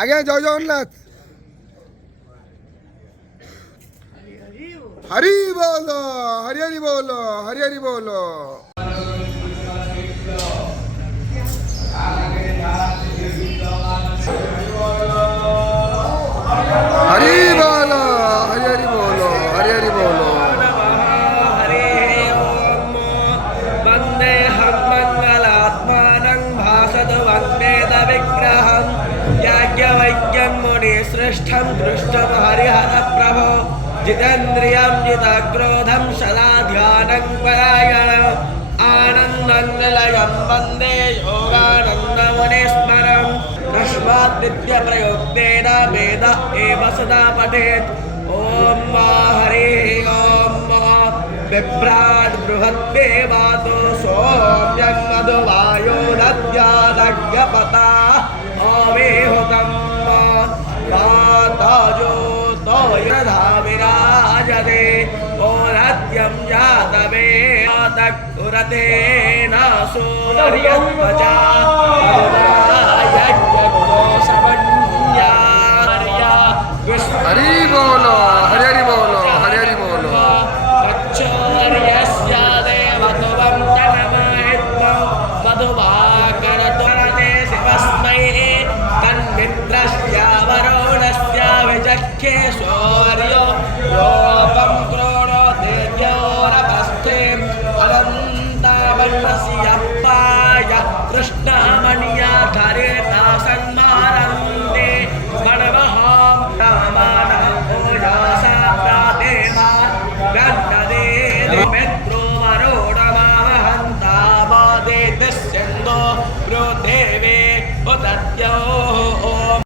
ଆଜ୍ଞା ଜୟ ଜଗନ୍ନାଥ। हरि बोलो हरि हरि बोलो हरि हरि बोलो। हरि बोलो हरि हरि बोलो हरि हरि बोलो। वंदे हम मंगलात्मानं भासद वंदेद विग्रहं याज्ञवल्क्यं मुनिश्रेष्ठं दृष्टं हरिहर प्रभो जितेन्द्रियं जितक्रोधं सदा ध्यानं परायणम् आनन्दं निलयं वन्दे योगानन्दमुनिस्मरम् तस्मात् नित्यप्रयोक्तेन वेद एव सदा पठेत्। ॐ मा हरिः ॐ बिभ्राट् बृहद्देवातो सोम्यं मधुवायो दद्यादज्ञपता अविहुतं वाताजो यथा विराजते ओरत्यं जातवे तत्पुरते नासो वर्यध्वजा हरि बोलो हरि हरि बोलो हरि हरि बोलो। मधुवाकरतुरते शिवस्मै तन्मित्रस्य वरुणस्य विचक्षे शौर्यो योपं क्रोडोते द्योरपस्थे अनन्तावर्णस्य पाय कृष्णमणिया धरेता सन्मानन्ते वनमहां रामानः ओजासा प्रादेवा गण्डदे मेत्रो वरोणमावहन्ता वादे दस्यन्दो प्रोदेवे उदत्यो